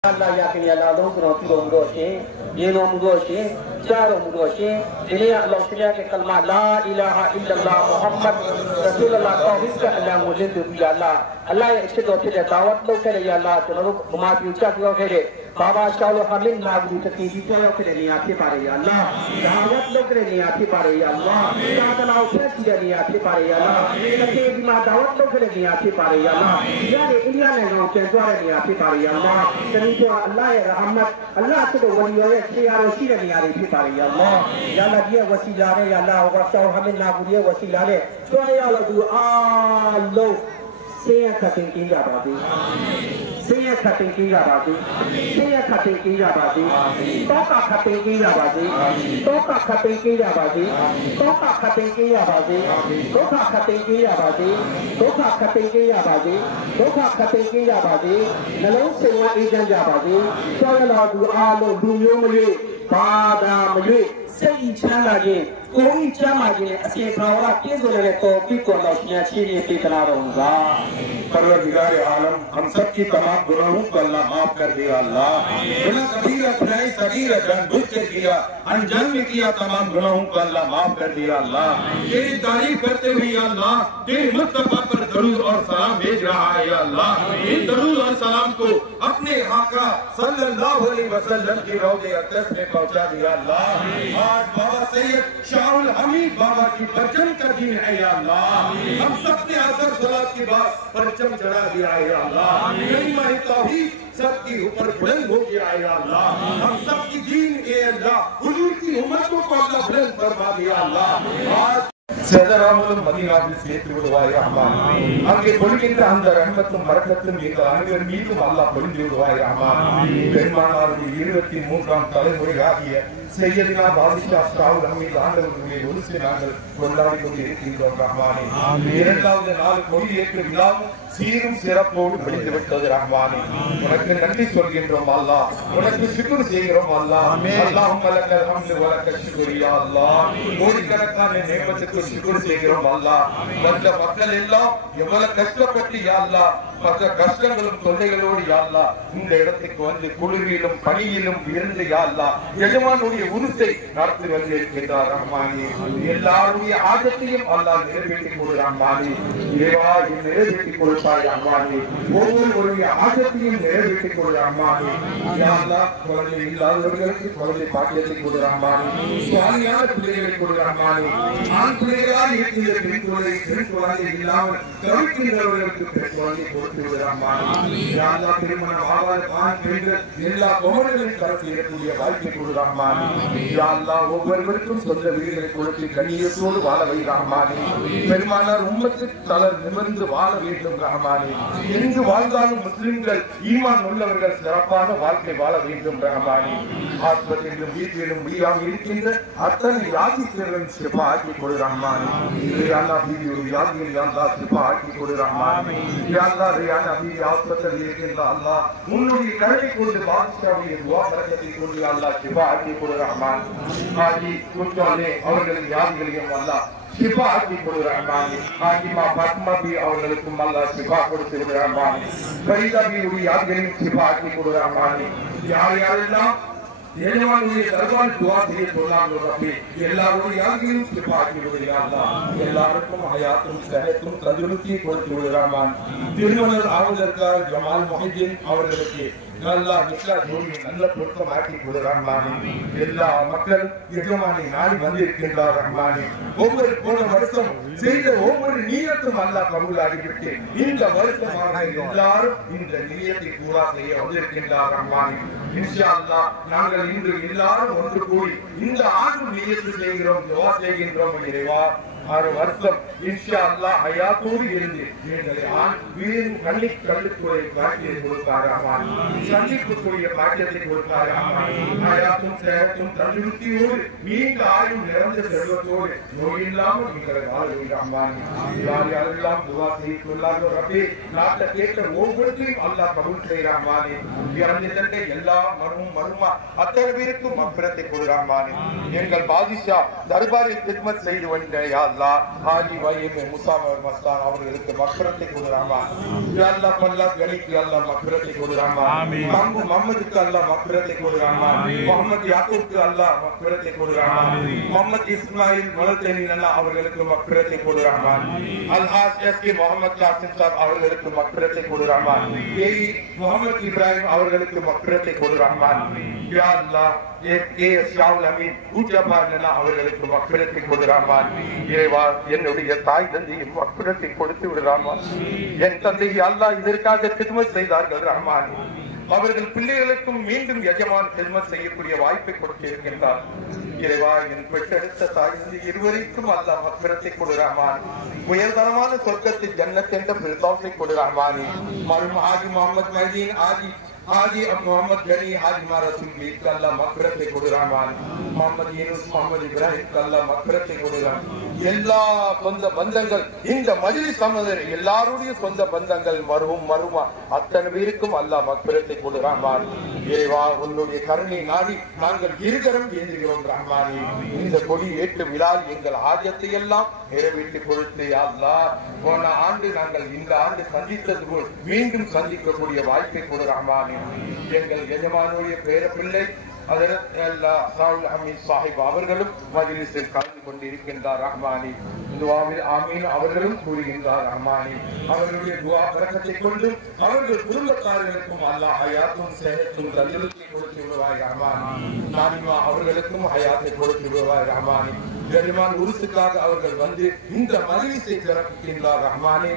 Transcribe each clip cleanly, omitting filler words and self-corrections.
Allah yakin ya Allah dono tiro mudoshin yeno mudoshin jaro mudoshin ini Allah sunya ke kalma la ilaha illallah Muhammad Rasulullah tauhid ka Allah mujid ya Allah Allah ya isdo ke dawat lo ke ya Allah tono ma piucha ko ke Baba Shalo Hamid Nagri to TV to ke ni api pare ya Allah dawat lo ke ni api pare ya Allah ya na uche ki ni api pare ya Allah ke di ma dawat lo ke ni api pare ya Allah ya ni India ne no ke jare ni api pare ya Allah Allah ya rahmat Allah to waliyo ya khiyaro shi da niyare fi pare ya Allah ya Allah diye wasila ne ya Allah wa Shalo Hamid Nagri ye wasila ne to ya Allah du Allah Saya khatin ki ya baati Saya khatin ki ya baati Saya khatin ki ya baati Toka khatin ki ya baati Toka khatin ki ya baati Toka khatin ki ya baati Toka khatin ki ya baati Toka khatin ki ya baati Toka khatin ki ya baati Nalong sewa ejan ya baati Saya la du alo dunyo mye Pada mye Sei chala je कोई चमा जे असे भावरा के जोले तौफीक को अल्लाह ने अच्छी ने इतना रहूंगा परवरदिगार आलम हम सब की तमाम गुनाहों को अल्लाह माफ कर दे अल्लाह गुनाह कबीरा खुदाई सगीरा जानबूझ के किया अनजान में किया तमाम गुनाहों को अल्लाह माफ कर दे अल्लाह तेरी तारीफ करते हुए अल्लाह तेरे मुस्तफा पर दरूद और सलाम भेज रहा है या अल्लाह इन दरूद और सलाम को अपने आका सल्लल्लाहु अलैहि वसल्लम की रौज़े अक़दस में पहुंचा दिया अल्लाह आज बाबा सैयद शाहुल हमीद बाबा की परचम का दिन है या अल्लाह हम सबने असर सलात की बात परचम चढ़ा दिया है या अल्लाह कलिमा तौहीद सबके ऊपर बुलंद हो गया है या अल्लाह हम सबकी दीन ए अल्लाह हुजूर की उम्मतों को अल्लाह बुलंद फरमा दिया अल्लाह आज சதராமலும் மதீனாவில் சேர்த்து விடுவாய் ரஹ்மான் அங்கே பொழிகின்ற அந்த ரஹ்மத்தும் பரக்கத்தும் எங்கள் அனைவர் மீதும் அல்லாஹ் பொழிந்து விடுவாய் ரஹ்மான் பெருமானாருடைய 23ஆம் தலைமுறை ஆகிய சையதுனா பாதிஷா ஷாவுல் ஹமீத் ஆண்டவர்களுடைய உருசை நாங்கள் கொண்டாடி கொண்டு இருக்கின்றோம் ரஹ்மானே இரண்டாவது நாள் கொடியேற்ற விழாவும் சீரும் சிறப்போடு முடிந்து விட்டது ரஹ்மானே உனக்கு நன்றி சொல்கின்றோம் அல்லாஹ் உனக்கு ஷுக்ர் செய்கிறோம் அல்லாஹ் அல்லாஹும்ம லக்கல் ஹம்து வ லக்கல் ஷுக்ர் யா அல்லாஹ் கோடிக்கணக்கான நேமத்துக்கு ஷுக்ர் செய்கிறோம் அல்லாஹ் வந்த மக்கள் எல்லாம் எவ்வளவு கஷ்டப்பட்டு யா அல்லாஹ் பல கஷ்டங்களும் தொல்லைகளோடு யா அல்லாஹ் இந்த இடத்துக்கு வந்து குளிரிலும் பனியிலும் இருந்து யா அல்லாஹ் எஜமானுடைய உருசை நடத்தி வந்திருக்கின்றார் ரஹ்மானே எல்லாருடைய ஆஜத்தையும் அல்லாஹ் நிறைவேற்றி கொடு ரஹ்மானே இறைவா நிறைவேற்றி கொடுப்பாய் ரஹ்மானே ஒவ்வொருவருடைய ஆஜத்தையும் நிறைவேற்றி கொடு ரஹ்மானே யா அல்லாஹ் குழந்தை இல்லாதவர்களுக்கு குழந்தை பாக்கியத்தை கொடு ரஹ்மானே சுவாமியான பிள்ளைகளை கொடு ரஹ்மானே ஆண் பிள்ளைகளால் இருக்கின்ற பெண் குழந்தை இல்லாமல் கருக்கின்றவர்களுக்கு பெண் குழந்தை கொடுத்து விடு ரஹ்மானே யா அல்லாஹ் திருமணம் ஆகாத ஆண் பெண்கள் எல்லா குமரர்களின் கருத்தில் இருக்கக்கூடிய வாழ்க்கை கொடு ரஹ்மானே யா அல்லாஹ் ஒவ்வொருவருக்கும் சொந்த வீடுகளை கொடுத்து கண்ணியத்தோடு வாழ வை ரஹ்மானே பெருமானார் உம்மத்துக்கு தளர் நிமிர்ந்து வாழ வேண்டும் ரஹ்மானே எங்கு வாழ்ந்தாலும் முஸ்லிம்கள் ஈமான் உள்ளவர்கள் சிறப்பான வாழ்க்கை வாழ வேண்டும் ரஹ்மானே ஆஸ்பத்திரியிலும் வீட்டிலும் முடியாமல் இருக்கின்ற அத்தனை யாத்திரைகளும் சிறப்பா ஆக்கி கொடு ரஹ்மானே யா அல்லாஹ் வீடியோடு யாத்திரை யா அல்லாஹ் சிறப்பா ஆக்கி கொடு ரஹ்மானே யா அல்லாஹ் ரியானா வீதி ஆஸ்பத்திரியில் இருக்கின்ற அல்லாஹ் உன்னுடைய கருணை கொண்டு பாதுஷாவுடைய துஆ பரக்கத்தை கொண்டு யா அல்லாஹ் சிறப்பா ஆக்கி கொடு ரஹ்மான் ஆஜி குர்பானே அவர்களின் யாதிகளையும் அல்லாஹ் சிஃபா ஆக்கி கொடு ரஹ்மான் ஹாஜிமா ஃபாத்திமா பி அவர்களுக்கும் அல்லாஹ் சிஃபா கொடுத்து விடு ரஹ்மான் ஃபரீதா பி உடைய யாதிகளையும் சிஃபா ஆக்கி கொடு ரஹ்மான் யார் யாரெல்லாம் எஜமானுடைய தர்பான் துஆ செய்ய சொன்னாங்க ரப்பி எல்லாருடைய யாதிகளையும் சிஃபா ஆக்கி விடு யா அல்லாஹ் எல்லாருக்கும் ஹயாத்தும் ஸஹத்தும் தந்துருஸ்தி கொடுத்து விடு ரஹ்மான் திருமணம் ஆவதற்காக ஜமால் முஹிதீன் அவர்களுக்கு அல்லாஹ் நிக்கா ஜோடி நல்ல பொருத்தம் ஆக்கி கொடு ரஹ்மானே எல்லா மக்கள் எஜமானை நாடி வந்திருக்கின்றார் ரஹ்மானே ஒவ்வொரு போன வருஷம் செய்த ஒவ்வொரு நியத்தும் அல்லாஹ் கபூல் ஆகிவிட்டு இந்த வருஷமாக எல்லாரும் இந்த நியத்தை பூரா செய்ய வந்திருக்கின்றார் ரஹ்மானே இன்ஷா அல்லாஹ் நாங்கள் இன்று எல்லாரும் ஒன்று கூடி இந்த ஆண்டு நியத்து செய்கிறோம் துஆ செய்கின்றோம் இறைவா 6 வருஷம் இன்ஷா அல்லாஹ் ஹயாத்தோடு இருந்து எங்களை வீண் கல்லுக்குரிய பாக்கியத்தை கொடுப்பார் ரஹ்மான் சந்திப்புக்குரிய பாக்கியத்தை கொடுப்பார் ரஹ்மான் ஹயாத்தும் ஸஹத்தும் தந்துருஸ்தியோடு நீண்ட ஆயுள் நிறைந்த செல்வத்தோடு நோய் இல்லாமல் எங்களை வாழ ரஹ்மான் யார் யாரெல்லாம் துஆ செய்துள்ளார்களோ ரப்பே நாட்டை கேட்ட ஒவ்வொருத்தையும் அல்லாஹ் கபூல் செய்ய ரஹ்மானே இறந்துட்ட எல்லா மருமா அத்தனை பேருக்கும் மக்ஃபிரத்தை கொடு ரஹ்மானே எங்கள் பாதிஷா தர்பாரில் கித்மத் செய்து வந்த யா அல்லாஹ் ஹாஜி வைஎம் முசாமர் மஸ்தான் அவர்களுக்கு மக்ஃபிரத்தை கொடு ரஹ்மான். யா அல்லாஹ் பல்லா கலிக்கு அல்லாஹ் மக்ஃபிரத்தை கொடு ரஹ்மான். தம்பு முஹம்மதுக்கு அல்லாஹ் மக்ஃபிரத்தை கொடு ரஹ்மான். முஹம்மது யாக்கூப்க்கு அல்லாஹ் மக்ஃபிரத்தை கொடு ரஹ்மான். முஹம்மது இஸ்மாயில் மலத்தேனி அல்லாஹ் அவர்களுக்கு மக்ஃபிரத்தை கொடு ரஹ்மான். அல்ஹாஜ் எஸ்கே முஹம்மது காசிம் சாப் அவர்களுக்கு மக்ஃபிரத்தை கொடு ரஹ்மான். ஏய் முஹம்மது இப்ராஹிம் அவர்களுக்கு மக்ஃபிரத்தை கொடு ரஹ்மான். யா அல்லாஹ் ஷாவுல் அமீன் கூட்டப்பார்னா அவர்களுக்கு மக்ஃபிரத்தை கொடு ரஹ்மான். இறைவா என்னுடைய தாய் தந்தையும் மக்ஃபிரத்தை கொடுத்து விடு ரஹ்மான். என் தந்தை அல்லாஹ் இதற்காக கிதுமத் செய்தார்கள் ரஹ்மான். அவர்கள் பிள்ளைகளுக்கும் மீண்டும் எஜமான் கிதுமத் செய்யக்கூடிய வாய்ப்பை கொடுத்து இருக்கின்றார். இறைவா என் பெற்றெடுத்த தாய் தந்தை இருவருக்கும் அல்லாஹ் மக்ஃபிரத்தை கொடு ரஹ்மான். உயர்தரமான சொர்க்கத்தில் ஜன்னத் என்ற ஃபிர்தௌஸை கொடு ரஹ்மான். மர்ஹூம் ஹாஜி முஹம்மது மஹதீன் हाजी मोहम्मद गनी हाजी रसूल भी अल्लाह मग़फ़िरत कुरान मोहम्मद यूनुस मोहम्मद इब्राहिम अल्लाह मग़फ़िरत कुरान எல்லா சொந்த பந்தங்கள் இந்த மஜ்லிஸ் அமர்ந்தர் எல்லாருடைய சொந்த பந்தங்கள் மர்ஹூம் மர்ஹூமா அத்தனை பேருக்கும் அல்லாஹ் மக்ஃபிரத்தை கொடு ரஹ்மான். இறைவா உன்னுடைய கருணை நாடி நாங்கள் இருகரம் ஏந்துகிறோம் ரஹ்மானே. இந்த கொடி ஏற்று விழா எங்கள் ஆஜத்தை எல்லாம் நிறைவேற்றி கொடுத்து அல்லாஹ் போன ஆண்டு நாங்கள் இந்த ஆண்டு சந்தித்தது போல் மீண்டும் சந்திக்கக்கூடிய வாய்ப்பை கொடு ரஹ்மானே. எங்கள் எஜமானுடைய பேர பிள்ளை அவர்களும் மஜ்லிஸில் கலந்து கொண்டிருக்கின்றார் ரஹ்மானி. துஆவில் ஆமீன் அவர்களும் கூறுகின்றார் ரஹ்மானி. அவர்களுடைய துஆ பரக்கத்தை கொண்டு அவர்கள் குடும்பத்தார்களுக்கும் அல்லாஹ் ஹயாத்தும் ஸஹத்தும் தந்தருளை கொடுத்து விடுவாய் ரஹ்மானி. நானிமா அவர்களுக்கும் ஹயாத்தை கொடுத்து விடுவாய் ரஹ்மானி. எஜமான் உருசுக்காக அவர்கள் வந்து இந்த மஜ்லிஸை சிறப்பிக்கின்றார் ரஹ்மானி.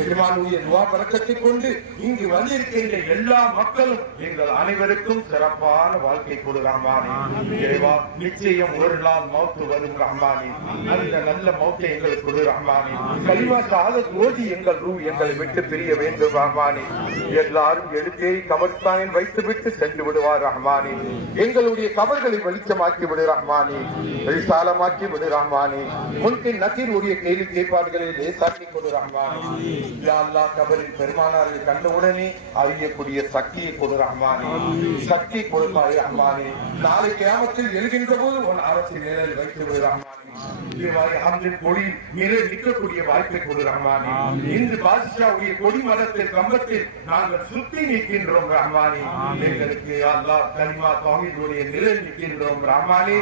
எஜமானுடைய துஆ பரக்கத்தை கொண்டு இங்கு வந்திருக்கின்ற எல்லா மக்களும் எங்கள் அனைவருக்கும் சிறப்பான வாழ்க்கை கொடு ரஹ்மானே. இறைவா நிச்சயம் ஒரு நாள் மௌத் வரும் ரஹ்மானே. அந்த நல்ல மௌத்தை எங்களுக்கு கொடு ரஹ்மானே. கலிமா ஷஹாதத் ஓதி எங்கள் ரூஹ் எங்களை விட்டு பிரிய வேண்டும் ரஹ்மானே. எல்லாரும் எடுத்தேறி கபர்ஸ்தானில் வைத்துவிட்டு சென்று விடுவார் ரஹ்மானே. எங்களுடைய கபர்களை வெளிச்சமாக்கி விடு ரஹ்மானே. விசாலமாக்கி விடு ரஹ்மானே. முன்பின் நக்கீர் உடைய கேள்வி கேட்பாடுகளை லேசாக்கி கொடு ரஹ்மானே. யா அல்லாஹ் கபரில் பெருமானாரை கண்டவுடனே அறியக்கூடிய சக்தியை கொடு ரஹ்மானே. சக்தி கொடுப்பாய் ரஹ்மானே. நாளை கியாமத்தில் எழுகின்ற போது உன் அரசு நிழலில் வைத்து விடு ரஹ்மானே. கொடி நிழல் நிற்கக்கூடிய வாய்ப்பை கொடு ரஹ்மானே. இன்று பாதுஷாவுடைய கொடி மரத்தில் கம்பத்தில் நாங்கள் சுத்தி நிற்கின்றோம் ரஹ்மானே. எங்களுக்கு அல்லாஹ் கலிமா தௌஹீதுடைய நிழல் நிற்கின்றோம் ரஹ்மானே.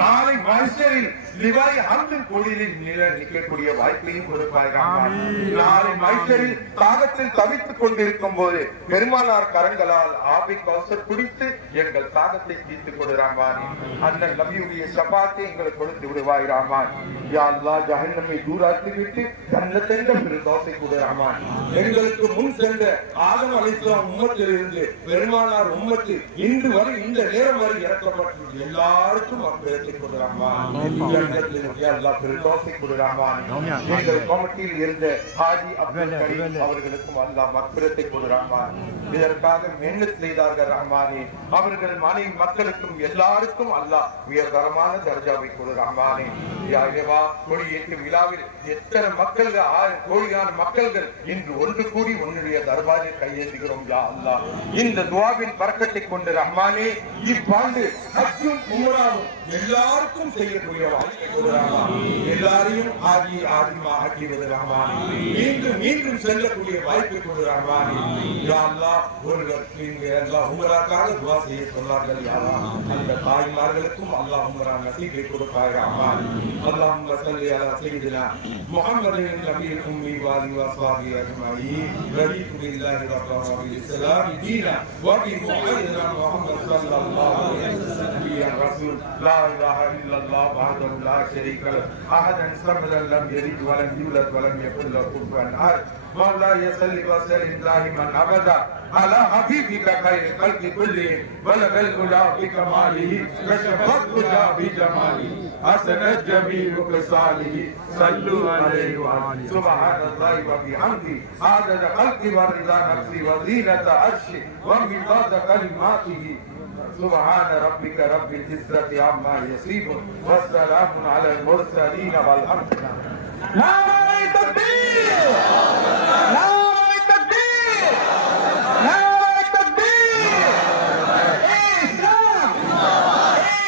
நாளை மஹ்ஷரில் லிவாய் ஹம்தின் கொடியில் நிழல் நிற்கக்கூடிய வாய்ப்பையும் கொடுப்பாய் ரஹ்மானே. நாளை மஹ்ஷரில் தாகத்தில் தவித்துக் கொண்டிருக்கும் போது பெருமானார் கரங்களால் ஆபி கௌசர் குடித்து எங்கள் தாகத்தை தீர்த்துக் கொடு ரஹ்மானே. அண்ணன் நபியுடைய ஷஃபாத்தை எங்களுக்கு கொடுத்து விடுவாய் ரஹ்மான். யா அல்லாஹ் ஜஹன்னமை தூராக்கி விட்டு ஜன்னத் என்ற ஃபிர்தௌஸை கொடு ரஹ்மான். எங்களுக்கு முன் சென்ற ஆதம் அலைஹிஸ்ஸலாம் உம்மத்தில் இருந்து பெருமானார் உம்மத்து இன்று வரை இந்த நேரம் வரை இறக்கப்பட்ட எல்லாருக்கும் மக்ஃபிரத்தை கொடு ரஹ்மான். ஜன்னத்தில் யா அல்லாஹ் ஃபிர்தௌஸை கொடு ரஹ்மான். எங்கள் கமிட்டியில் இருந்த ஹாஜி அப்துல் கரீம் அவர்களுக்கும் அல்லாஹ் மக்ஃபிரத்தை கொடு ரஹ்மான். இதற்காக மெஹ்னத் செய்தார்கள் ரஹ்மானே. அவர்கள் மனைவி மக்களுக்கும் எல்லாருக்கும் அல்லாஹ் உயர்தரமான தர்ஜாவை கொடு ரஹ்மானே. யா இறைவா கொடியேற்று விழாவில் எத்தனை மக்கள் கோடியான மக்கள்கள் இன்று ஒன்று கூடி உன்னுடைய தர்பாரில் கையேற்றுகிறோம் யா அல்லாஹ். இந்த துஆவின் பரக்கத்தை கொண்டு ரஹ்மானே இவ்வாண்டு ஹஜ்ஜும் உம்ராவும் எல்லாருக்கும் செய்யக்கூடிய வாய்ப்பை கொடு ரஹ்மான். எல்லாரையும் ஆஜி ஆஜிமா ஆக்கி விடு ரஹ்மானே. மீண்டும் மீண்டும் செல்லக்கூடிய வாய்ப்பை கொடு ரஹ்மானே. யா அல்லாஹ் ஒருவர் அல்லாஹ் உம்ராக்காக துஆ செய்ய சொன்னார்கள் யா அல்லாஹ். அந்த தாய்மார்களுக்கும் அல்லாஹ் உம்ரா நசீபை கொடுப்பாய் ரஹ்மான். اللهم صل على سيدنا محمد النبي الأمي وآله وصحبه أجمعين. رضيت بالله ربا وبالإسلام دينا وبمحمد محمد صلى الله عليه وسلم يا رسول لا إله إلا الله وحده لا شريك له أحدا صمدا لم يلد ولم يولد ولم يكن له كفوا أحد. مولاي صل وسلم دائما أبدا على حبيبك خير الخلق كلهم بلغ العلا بكماله كشف الهدى بجماله حسنت جميع خصاله صلوا عليه وآله. سبحان الله وبحمده عدد خلقه ورضا نفسه وزينة عرشه ومداد كلماته. سبحان ربك رب العزة عما يصفون والسلام على المرسلين والحمد لله. نعرہ تکبیر، نعرہ تکبیر، نعرہ تکبیر. اسلام،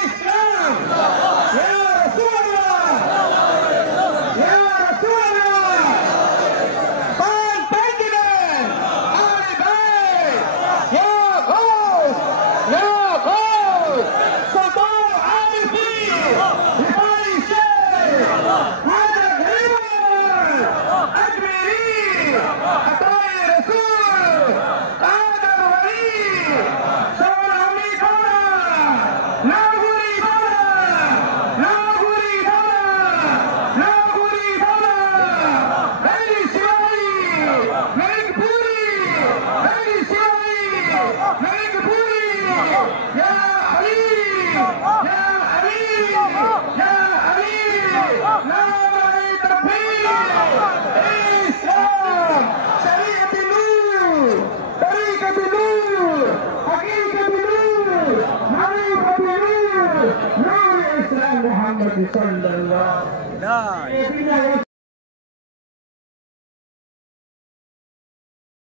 اسلام، یا رسول اللہ، یا सुन